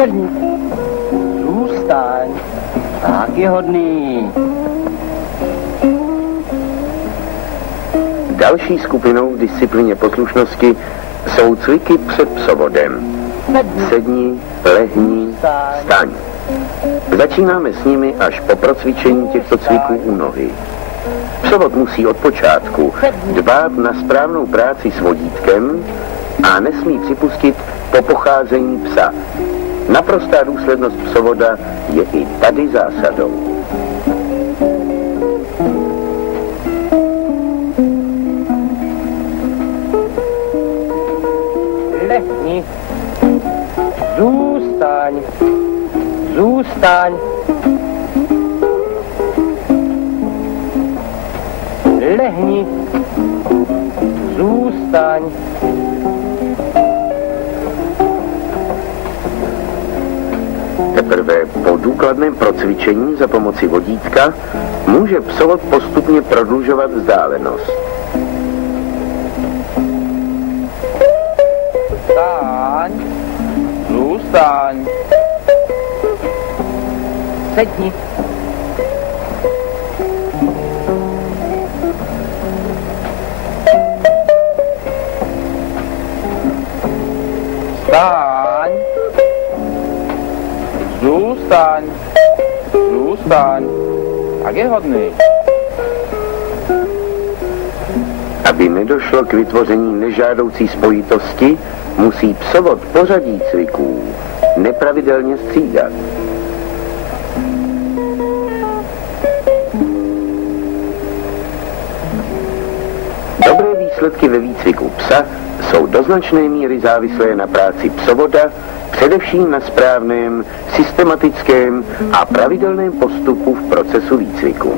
Sedni. Zůstaň. Tak je hodný. Další skupinou v disciplíně poslušnosti jsou cviky před psovodem. Sedni, lehni, staň. Začínáme s nimi až po procvičení těchto cviků u nohy. Psovod musí od počátku dbát na správnou práci s vodítkem a nesmí připustit po pocházení psa. Naprostá důslednost psovoda je i tady zásadou. Lehni. Zůstaň. Zůstaň. Lehni. Zůstaň. Teprve po důkladném procvičení za pomoci vodítka může psovod postupně prodlužovat vzdálenost. Staň. Zůstaň. Sedni. Staň. Zůstaň. Zůstaň. Tak je hodný. Aby nedošlo k vytvoření nežádoucí spojitosti, musí psovod pořadí cviků nepravidelně střídat. Dobré výsledky ve výcviku psa jsou do značné míry závislé na práci psovoda, především na správném, systematickém a pravidelném postupu v procesu výcviku.